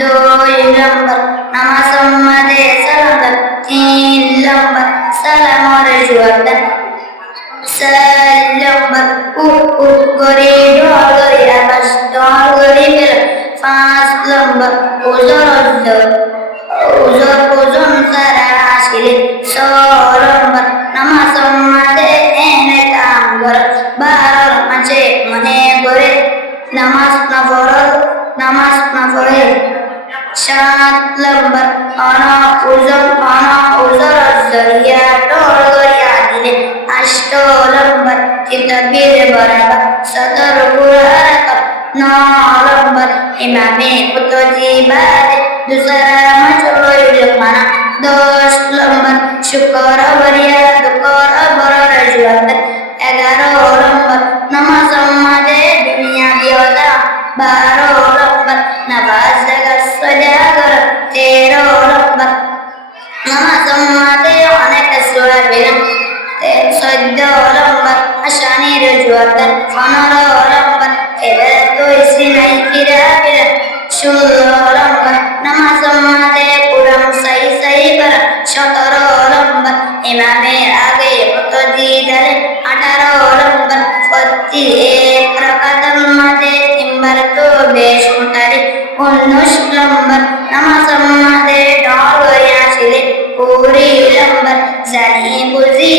দুই নম্বর নামাজ সম্মাদে সালাম দান, তিন নম্বর সালামর জবাব দান, চার নম্বর করে ঢল করে আকাশ ঢল করে ফেলা, পাঁচ নম্বর ওজন তারা আসিলে, ছয় নম্বর নামাজ সম্মাদে এনে কাম কর, 12 মাঝে মনে করে নামাজ না পড়ে, 7 নম্বর ওজর জরিয়া টোল করিয়া দিলে, 8 নম্বর কিতাবের বরাবর সদর কুরআন, 9 নম্বর ইমামে মুতাজিবাদ দুসরা মজবুর মানা, 10 নম্বর শুকর বরিয়া দুকর বরর জুয়াত, 11 নম্বর নামাজ সম্মাদে দুনিয়া বিয়দা, 12 নম্বর নামাজ জাগাত সদাগর, 13 নম্বর নামাজ সম্মাদে অনেক সূরা বেরাম, 14 নম্বর আসানির জুয়াত, 15 নম্বর এবাদত ইসলাই কিরাবিরা, 16 নম্বর নামাজ সম্মাদে কুরআন সাই করা, 17 নম্বর ইমামের আগে মুতাজিদালে, 18 নম্বর প্রতি এক রাকাতের মধ্যে 3 বার বেশ মুতারে, 19 নম্বর নামাজ সম্মাদে ঢল হয়ে আসিলে, 20 নম্বর জানি বুঝি